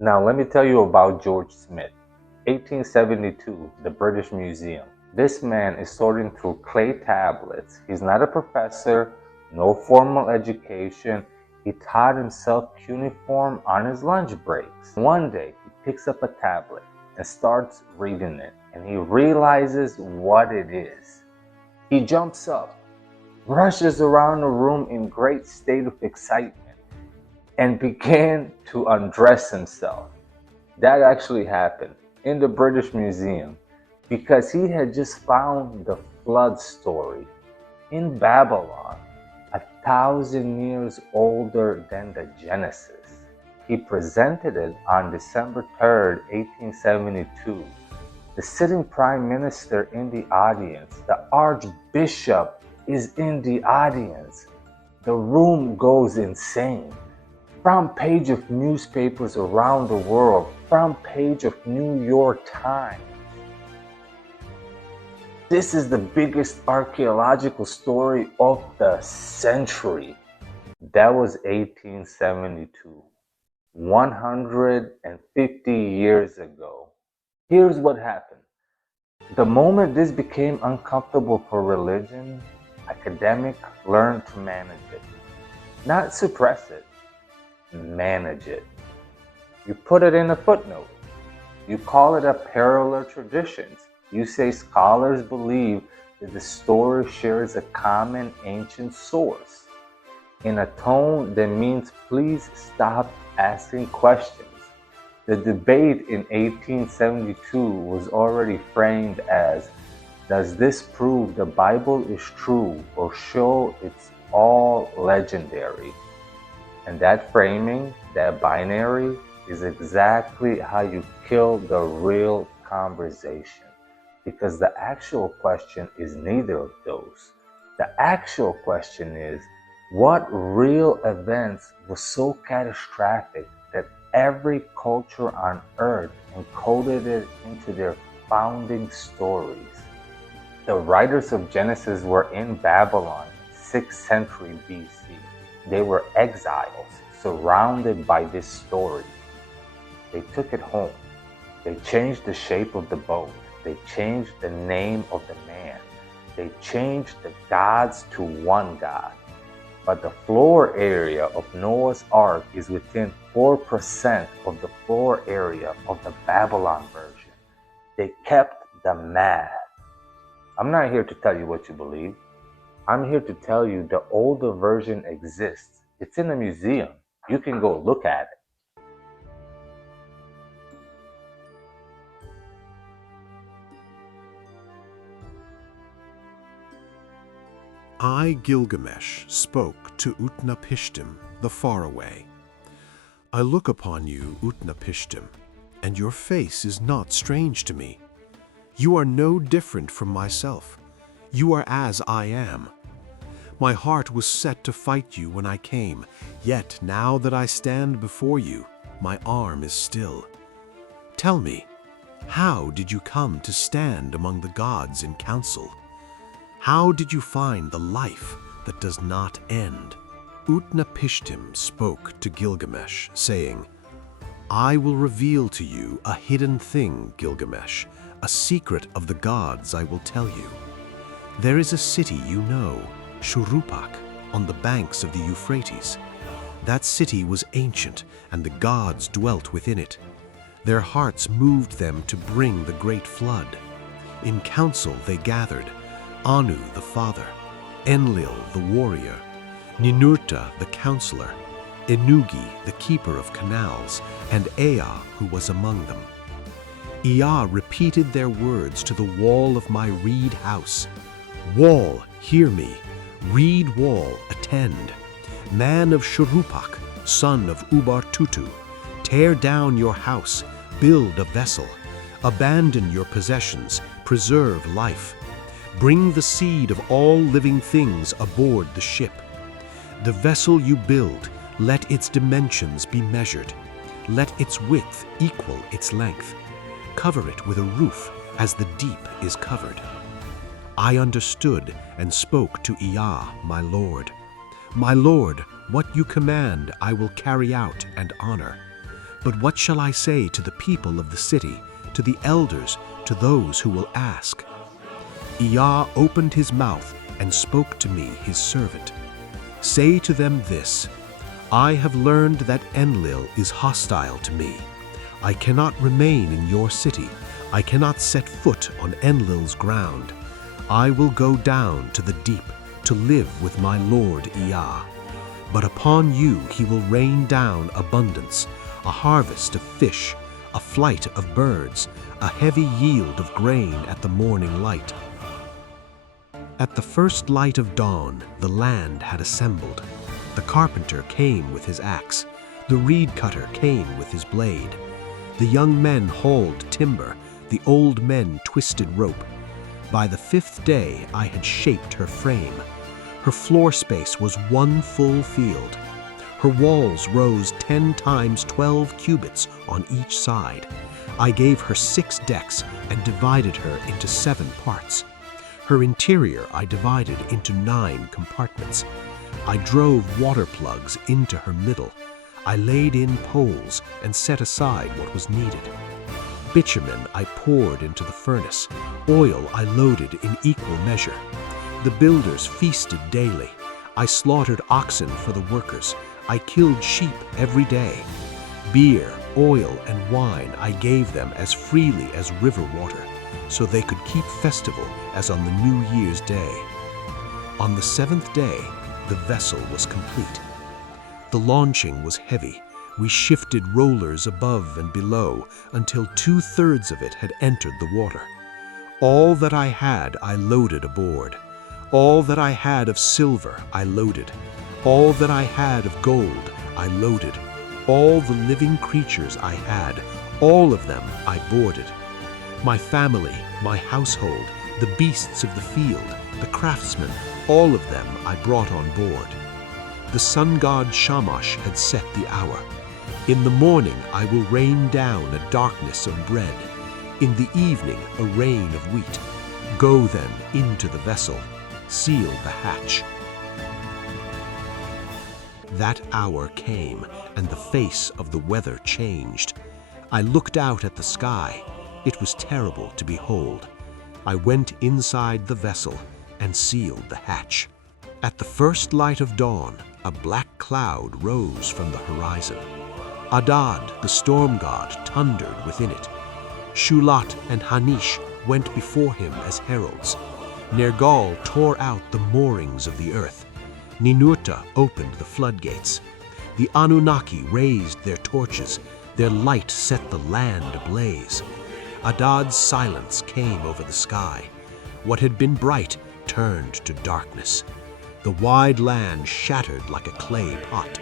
Now, let me tell you about George Smith. 1872, the British Museum. This man is sorting through clay tablets. He's not a professor, no formal education. He taught himself cuneiform on his lunch breaks. One day, he picks up a tablet and starts reading it, and he realizes what it is. He jumps up, rushes around the room in great state of excitement, and began to undress himself. That actually happened in the British Museum because he had just found the flood story in Babylon, 1,000 years older than the Genesis. He presented it on December 3rd, 1872. The sitting prime minister in the audience, the archbishop is in the audience. The room goes insane. Front page of newspapers around the world, front page of New York Times. This is the biggest archaeological story of the century. That was 1872, 150 years ago. Here's what happened. The moment this became uncomfortable for religion, academics learned to manage it. Not suppress it, manage it. You put it in a footnote. You call it a parallel traditions. You say scholars believe that the story shares a common ancient source in a tone that means please stop asking questions. The debate in 1872 was already framed as, does this prove the Bible is true or show it's all legendary? And that framing, that binary, is exactly how you kill the real conversation. Because the actual question is neither of those. The actual question is, what real events were so catastrophic that every culture on earth encoded it into their founding stories? The writers of Genesis were in Babylon, 6th century BC. They were exiles, surrounded by this story. They took it home. They changed the shape of the boat. They changed the name of the man. They changed the gods to one God. But the floor area of Noah's Ark is within 4% of the floor area of the Babylon version. They kept the math. I'm not here to tell you what you believe. I'm here to tell you the older version exists. It's in a museum. You can go look at it. I, Gilgamesh, spoke to Utnapishtim, the faraway. I look upon you, Utnapishtim, and your face is not strange to me. You are no different from myself. You are as I am. My heart was set to fight you when I came, yet now that I stand before you, my arm is still. Tell me, how did you come to stand among the gods in council? How did you find the life that does not end? Utnapishtim spoke to Gilgamesh, saying, I will reveal to you a hidden thing, Gilgamesh, a secret of the gods I will tell you. There is a city you know, Shuruppak, on the banks of the Euphrates. That city was ancient, and the gods dwelt within it. Their hearts moved them to bring the great flood. In council they gathered, Anu the father, Enlil the warrior, Ninurta the counselor, Ennugi the keeper of canals, and Ea who was among them. Ea repeated their words to the wall of my reed house. Wall, hear me. Reed wall, attend. Man of Shuruppak, son of Ubartutu, tear down your house, build a vessel. Abandon your possessions, preserve life. Bring the seed of all living things aboard the ship. The vessel you build, let its dimensions be measured. Let its width equal its length. Cover it with a roof as the deep is covered. I understood and spoke to Ea, my lord. My lord, what you command I will carry out and honor. But what shall I say to the people of the city, to the elders, to those who will ask? Ea opened his mouth and spoke to me, his servant. Say to them this, I have learned that Enlil is hostile to me. I cannot remain in your city. I cannot set foot on Enlil's ground. I will go down to the deep to live with my lord Ea. But upon you he will rain down abundance, a harvest of fish, a flight of birds, a heavy yield of grain at the morning light. At the first light of dawn, the land had assembled. The carpenter came with his axe. The reed cutter came with his blade. The young men hauled timber. The old men twisted rope. By the 5th day I had shaped her frame. Her floor space was 1 full field. Her walls rose 10 times 12 cubits on each side. I gave her 6 decks and divided her into 7 parts. Her interior I divided into 9 compartments. I drove water plugs into her middle. I laid in poles and set aside what was needed. Bitumen I poured into the furnace. Oil I loaded in equal measure. The builders feasted daily. I slaughtered oxen for the workers. I killed sheep every day. Beer, oil, and wine I gave them as freely as river water, so they could keep festival as on the New Year's Day. On the 7th day, the vessel was complete. The launching was heavy. We shifted rollers above and below until 2/3 of it had entered the water. All that I had I loaded aboard. All that I had of silver I loaded. All that I had of gold I loaded. All the living creatures I had, all of them I boarded. My family, my household, the beasts of the field, the craftsmen, all of them I brought on board. The sun god Shamash had set the hour. In the morning I will rain down a darkness of bread. In the evening a rain of wheat. Go then into the vessel. Seal the hatch. That hour came, and the face of the weather changed. I looked out at the sky. It was terrible to behold. I went inside the vessel and sealed the hatch. At the first light of dawn, a black cloud rose from the horizon. Adad, the storm god, thundered within it. Shulat and Hanish went before him as heralds. Nergal tore out the moorings of the earth. Ninurta opened the floodgates. The Anunnaki raised their torches. Their light set the land ablaze. Adad's silence came over the sky. What had been bright turned to darkness. The wide land shattered like a clay pot.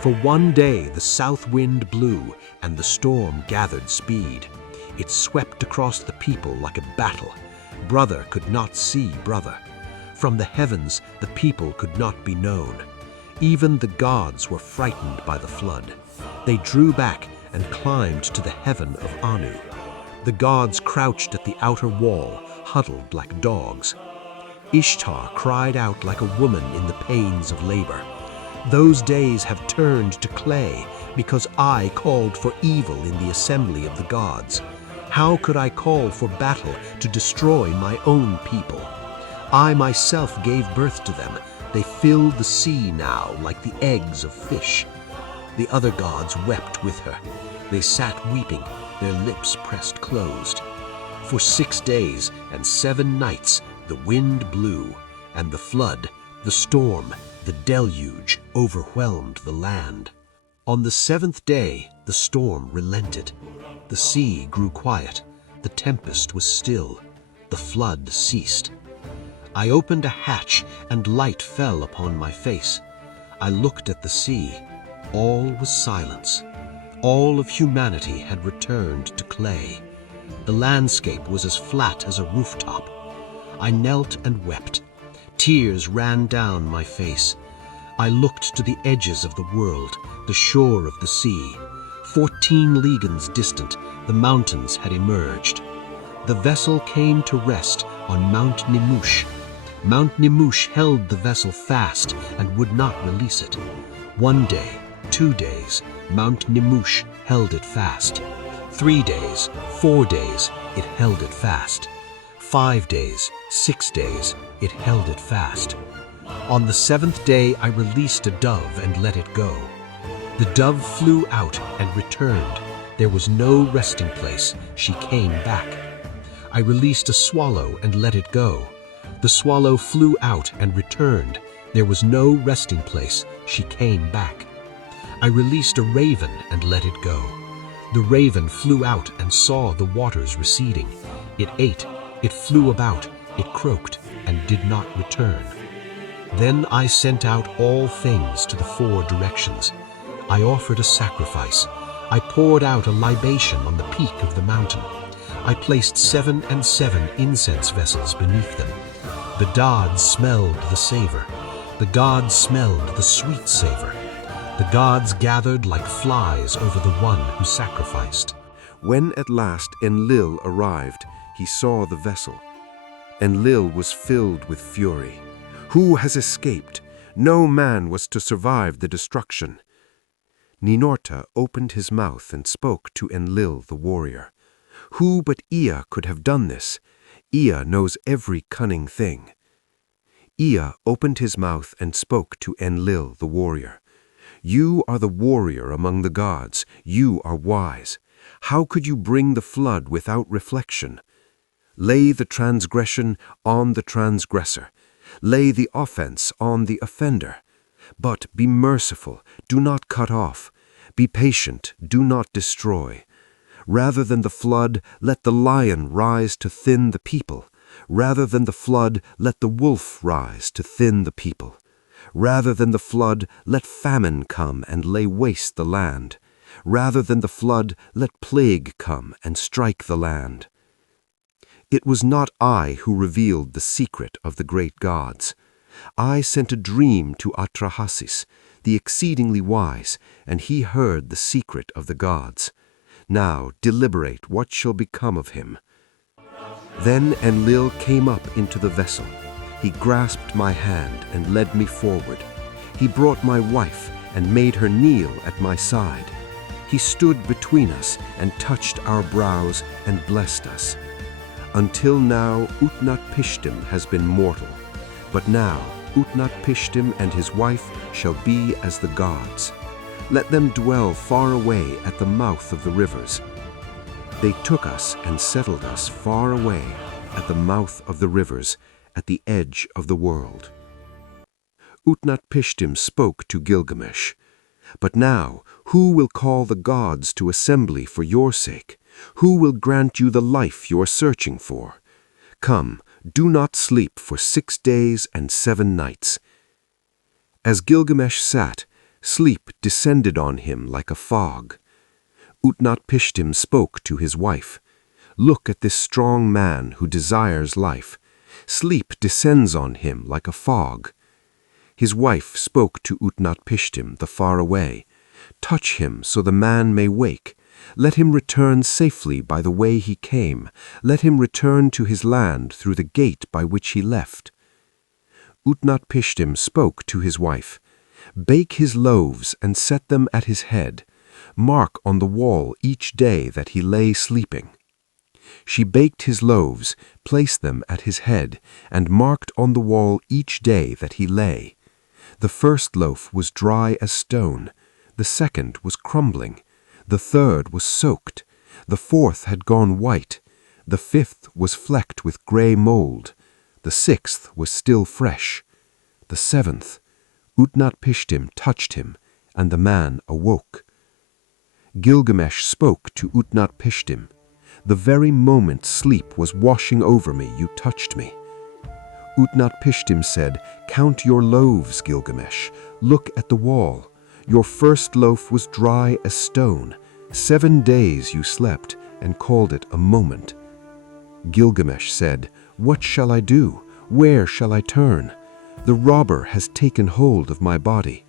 For 1 day the south wind blew, and the storm gathered speed. It swept across the people like a battle. Brother could not see brother. From the heavens the people could not be known. Even the gods were frightened by the flood. They drew back and climbed to the heaven of Anu. The gods crouched at the outer wall, huddled like dogs. Ishtar cried out like a woman in the pains of labor. Those days have turned to clay because I called for evil in the assembly of the gods. How could I call for battle to destroy my own people? I myself gave birth to them. They fill the sea now like the eggs of fish. The other gods wept with her. They sat weeping, their lips pressed closed. For 6 days and 7 nights the wind blew, and the flood, the storm, the deluge overwhelmed the land. On the 7th day the storm relented. The sea grew quiet. The tempest was still. The flood ceased. I opened a hatch, and light fell upon my face. I looked at the sea. All was silence. All of humanity had returned to clay. The landscape was as flat as a rooftop. I knelt and wept. Tears ran down my face. I looked to the edges of the world, the shore of the sea. 14 leagues distant, the mountains had emerged. The vessel came to rest on Mount Nimush. Mount Nimush held the vessel fast and would not release it. 1 day, 2 2 days, Mount Nimush held it fast. 3 days, 4 days, it held it fast. 5 days, 6 days, it held it fast. On the 7th day I released a dove and let it go. The dove flew out and returned. There was no resting place. She came back. I released a swallow and let it go. The swallow flew out and returned. There was no resting place. She came back. I released a raven and let it go. The raven flew out and saw the waters receding. It ate, it flew about, it croaked, and did not return. Then I sent out all things to the 4 directions. I offered a sacrifice. I poured out a libation on the peak of the mountain. I placed 7 and 7 incense vessels beneath them. The gods smelled the savor. The gods smelled the sweet savor. The gods gathered like flies over the one who sacrificed. When at last Enlil arrived, he saw the vessel. Enlil was filled with fury. Who has escaped? No man was to survive the destruction. Ninurta opened his mouth and spoke to Enlil the warrior. Who but Ea could have done this? Ea knows every cunning thing. Ea opened his mouth and spoke to Enlil the warrior. You are the warrior among the gods. You are wise. How could you bring the flood without reflection? Lay the transgression on the transgressor. Lay the offense on the offender. But be merciful, do not cut off. Be patient, do not destroy. Rather than the flood, let the lion rise to thin the people. Rather than the flood, let the wolf rise to thin the people. Rather than the flood, let famine come and lay waste the land. Rather than the flood, let plague come and strike the land. It was not I who revealed the secret of the great gods. I sent a dream to Atrahasis, the exceedingly wise, and he heard the secret of the gods. Now deliberate what shall become of him. Then Enlil came up into the vessel. He grasped my hand and led me forward. He brought my wife and made her kneel at my side. He stood between us and touched our brows and blessed us. Until now, Utnapishtim has been mortal, but now Utnapishtim and his wife shall be as the gods. Let them dwell far away at the mouth of the rivers. They took us and settled us far away at the mouth of the rivers, at the edge of the world. Utnapishtim spoke to Gilgamesh. But now, who will call the gods to assembly for your sake? Who will grant you the life you are searching for? Come, do not sleep for 6 days and 7 nights. As Gilgamesh sat, sleep descended on him like a fog. Utnapishtim spoke to his wife. Look at this strong man who desires life. Sleep descends on him like a fog. His wife spoke to Utnapishtim the far away. Touch him so the man may wake. Let him return safely by the way he came. Let him return to his land through the gate by which he left. Utnapishtim spoke to his wife. Bake his loaves and set them at his head. Mark on the wall each day that he lay sleeping. She baked his loaves, placed them at his head, and marked on the wall each day that he lay. The first loaf was dry as stone. The second was crumbling. The third was soaked. The fourth had gone white. The fifth was flecked with gray mold. The sixth was still fresh. The seventh, Utnapishtim touched him, and the man awoke. Gilgamesh spoke to Utnapishtim. The very moment sleep was washing over me, you touched me. Utnapishtim said, Count your loaves, Gilgamesh. Look at the wall. Your first loaf was dry as stone. 7 days you slept and called it a moment. Gilgamesh said, What shall I do? Where shall I turn? The robber has taken hold of my body.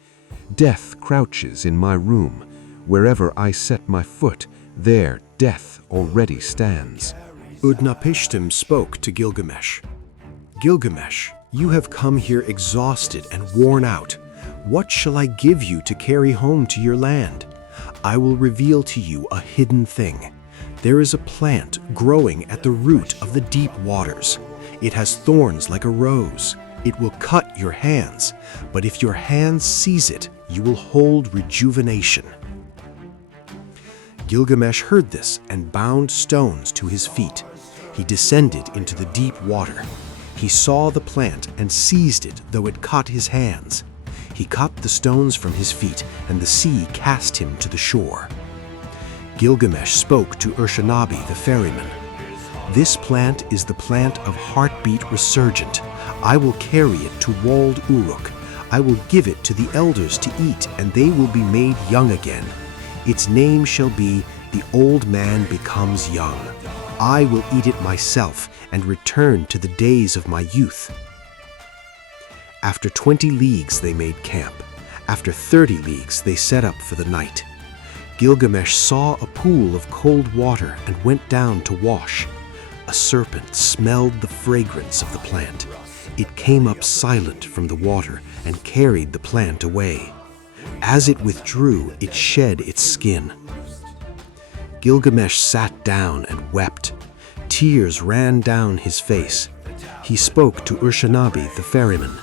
Death crouches in my room. Wherever I set my foot, there death already stands. Utnapishtim spoke to Gilgamesh. Gilgamesh, you have come here exhausted and worn out. What shall I give you to carry home to your land? I will reveal to you a hidden thing. There is a plant growing at the root of the deep waters. It has thorns like a rose. It will cut your hands, but if your hands seize it, you will hold rejuvenation. Gilgamesh heard this and bound stones to his feet. He descended into the deep water. He saw the plant and seized it, though it cut his hands. He cut the stones from his feet, and the sea cast him to the shore. Gilgamesh spoke to Urshanabi the ferryman. This plant is the plant of heartbeat resurgent. I will carry it to walled Uruk. I will give it to the elders to eat, and they will be made young again. Its name shall be The Old Man Becomes Young. I will eat it myself and return to the days of my youth. After 20 leagues they made camp. After 30 leagues they set up for the night. Gilgamesh saw a pool of cold water and went down to wash. A serpent smelled the fragrance of the plant. It came up silent from the water and carried the plant away. As it withdrew, it shed its skin. Gilgamesh sat down and wept. Tears ran down his face. He spoke to Urshanabi the ferryman.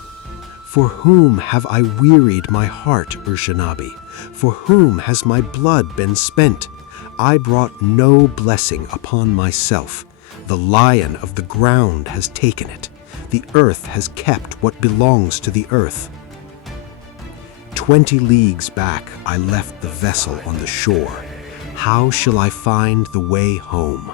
For whom have I wearied my heart, Urshanabi? For whom has my blood been spent? I brought no blessing upon myself. The lion of the ground has taken it. The earth has kept what belongs to the earth. 20 leagues back I left the vessel on the shore. How shall I find the way home?